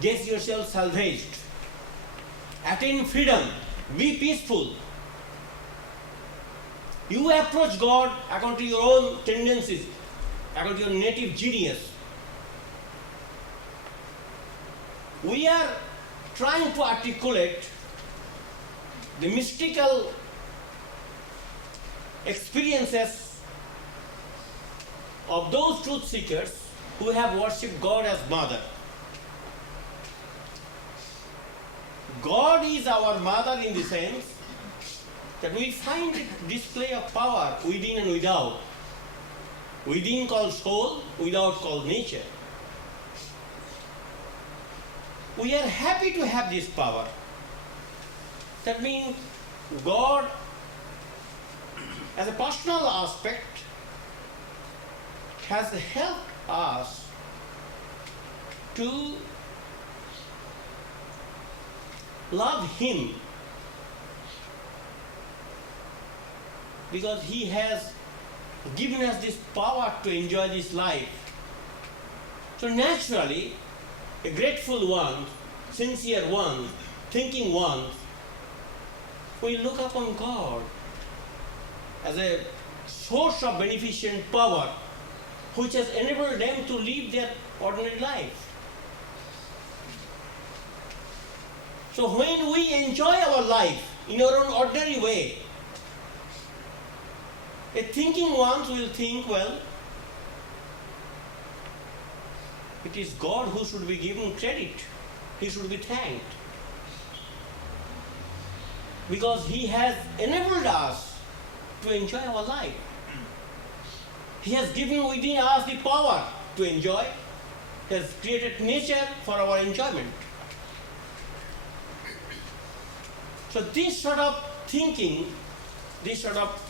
Get yourself salvaged. Attain freedom. Be peaceful. You approach God according to your own tendencies, according to your native genius. We are trying to articulate the mystical experiences of those truth seekers who have worshipped God as mother. God is our mother in the sense that we find display of power within and without. Within called soul, without called nature. We are happy to have this power. That means God, as a personal aspect, has helped us to love Him, because He has given us this power to enjoy this life. So naturally, a grateful one, sincere one, thinking one, we look upon God as a source of beneficent power which has enabled them to live their ordinary life. So when we enjoy our life in our own ordinary way, a thinking one will think, well, it is God who should be given credit. He should be thanked. Because He has enabled us to enjoy our life. He has given within us the power to enjoy. He has created nature for our enjoyment. So this sort of thinking, this sort of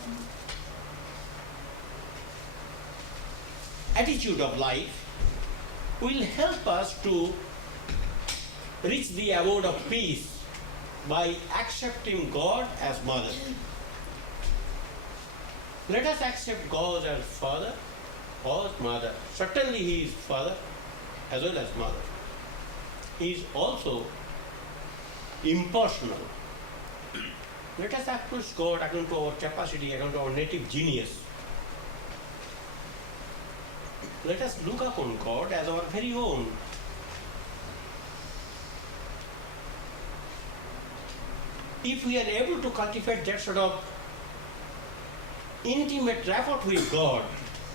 attitude of life will help us to reach the abode of peace by accepting God as mother. Let us accept God as father or mother. Certainly He is father as well as mother. He is also impersonal. Let us approach God according to our capacity, according to our native genius. Let us look upon God as our very own. If we are able to cultivate that sort of intimate rapport with God,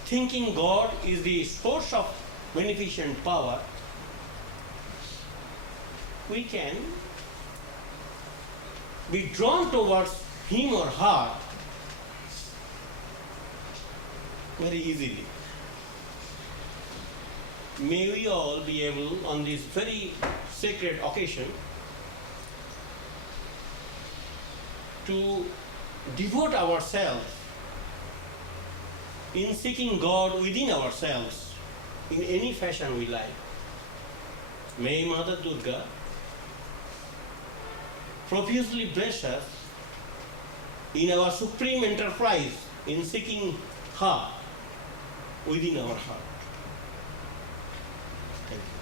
thinking God is the source of beneficent power, we can be drawn towards him or her very easily. May we all be able on this very sacred occasion to devote ourselves in seeking God within ourselves in any fashion we like. May Mother Durga profusely bless us in our supreme enterprise in seeking her within our heart. Thank you.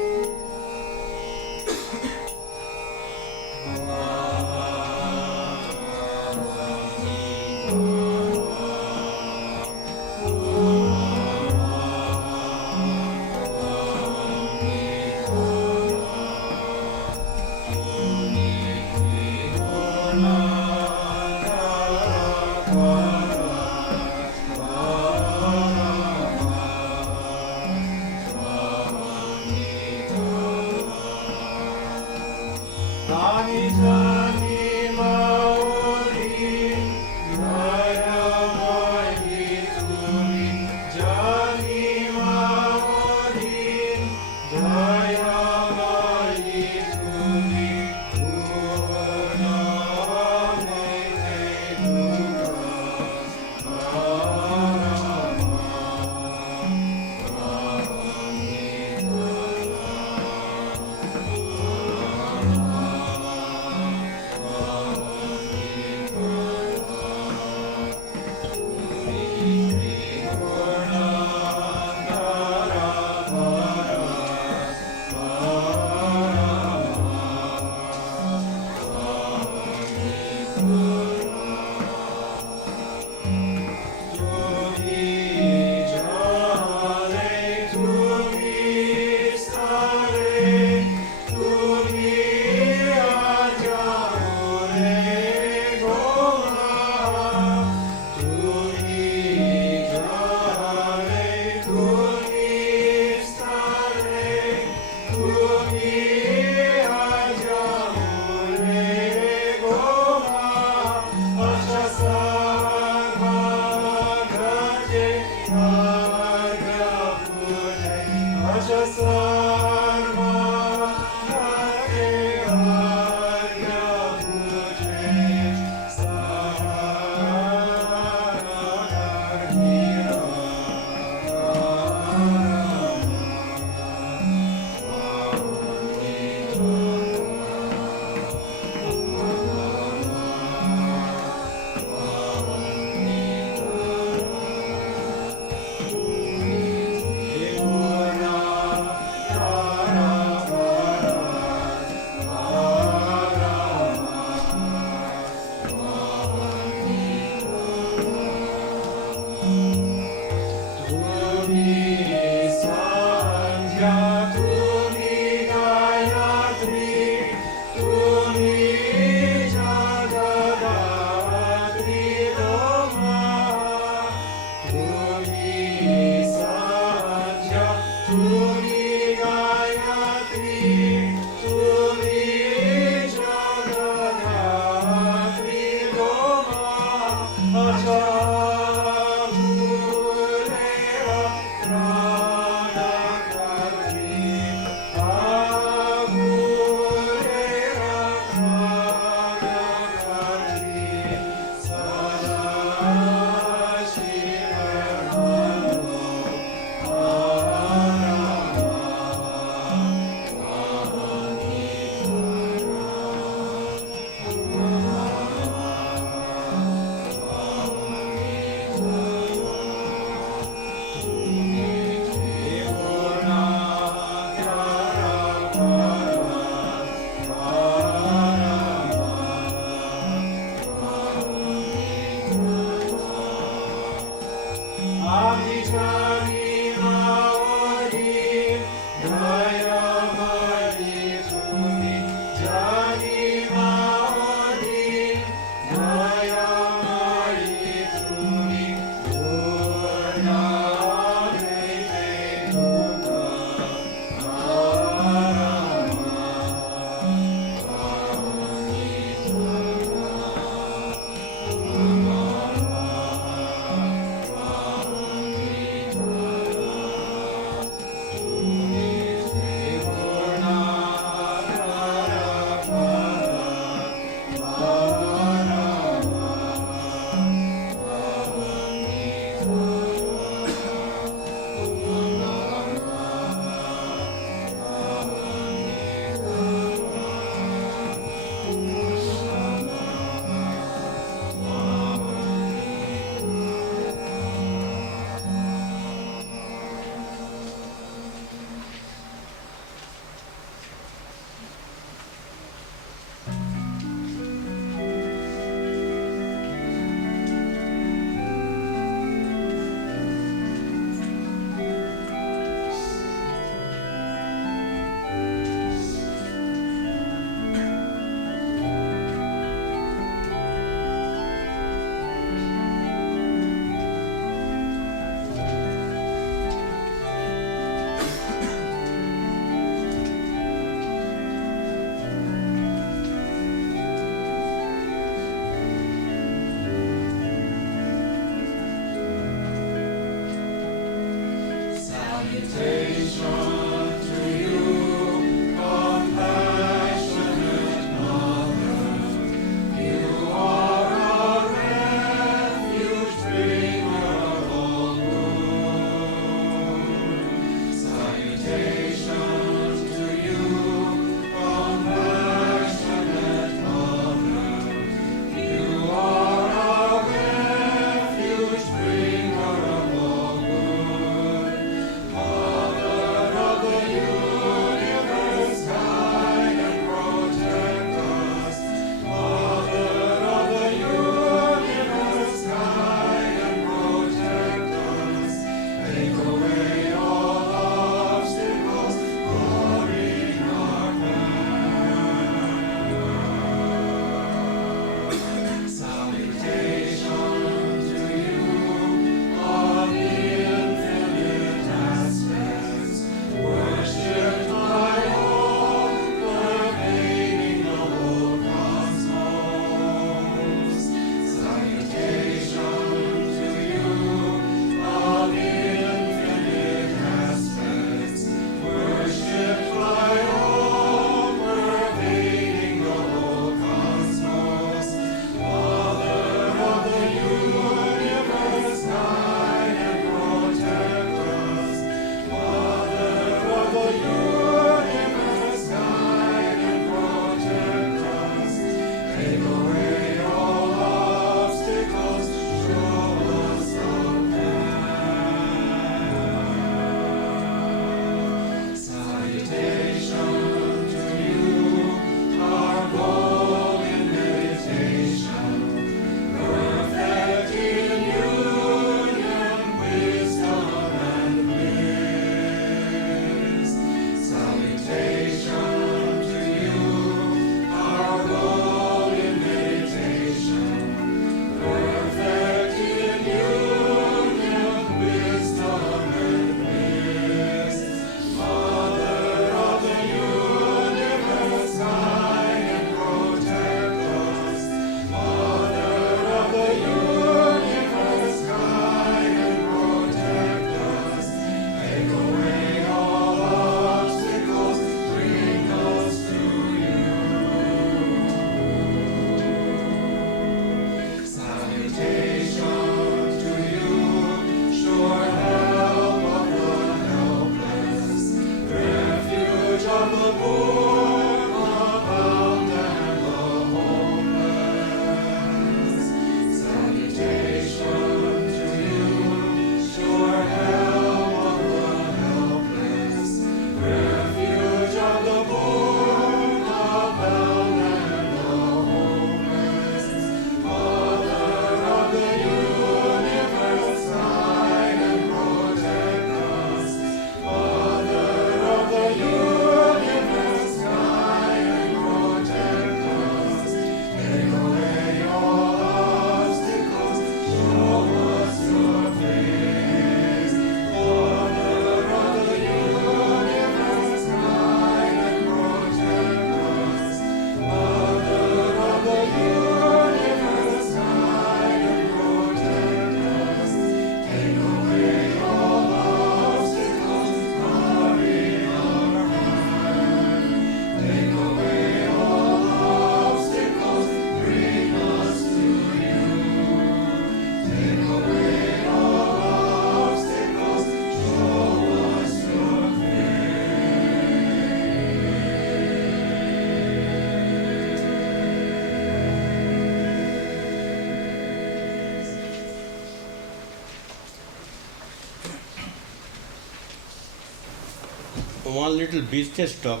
one little business talk.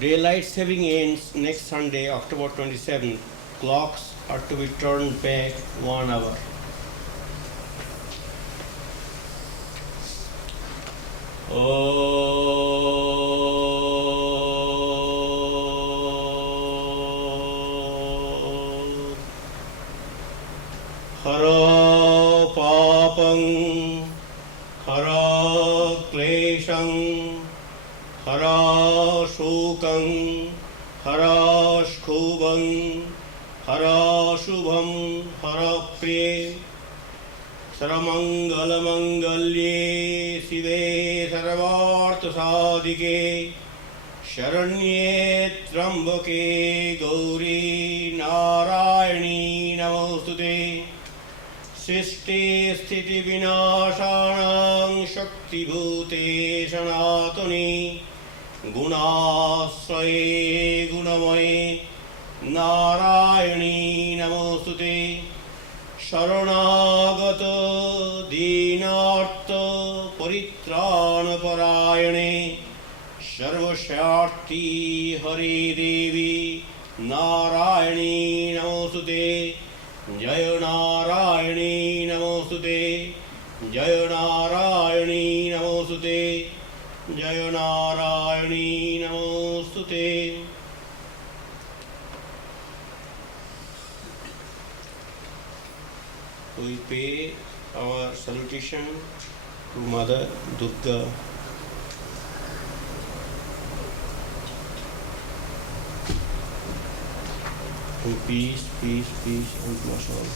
Daylight saving ends next Sunday, October 27th. Clocks are to be turned back 1 hour. Hara papam, hara klesham, hara shokam, hara shkubam, hara shubham, hara priye. सर्वमंगलमंगल्ये शिवे सर्वार्थसाधिके शरण्ये त्र्यंबके गौरी नारायणी नमोस्तुते सृष्टि स्थिति विनाशानां शक्तिभूते सनातने गुणाश्रये गुणमये नारायणी नमोस्तुते शरणागत दीनार्थ परित्राणपरायणे सर्वस्यार्थी हरे देवी नारायणी नमोस्तुते जय नारायणी नमोस्तुते जय नारायणी नमोस्तुते जय नारायणी नमोस्तुते. We pay our salutation to Mother Durga. To peace, peace, peace, and bless all.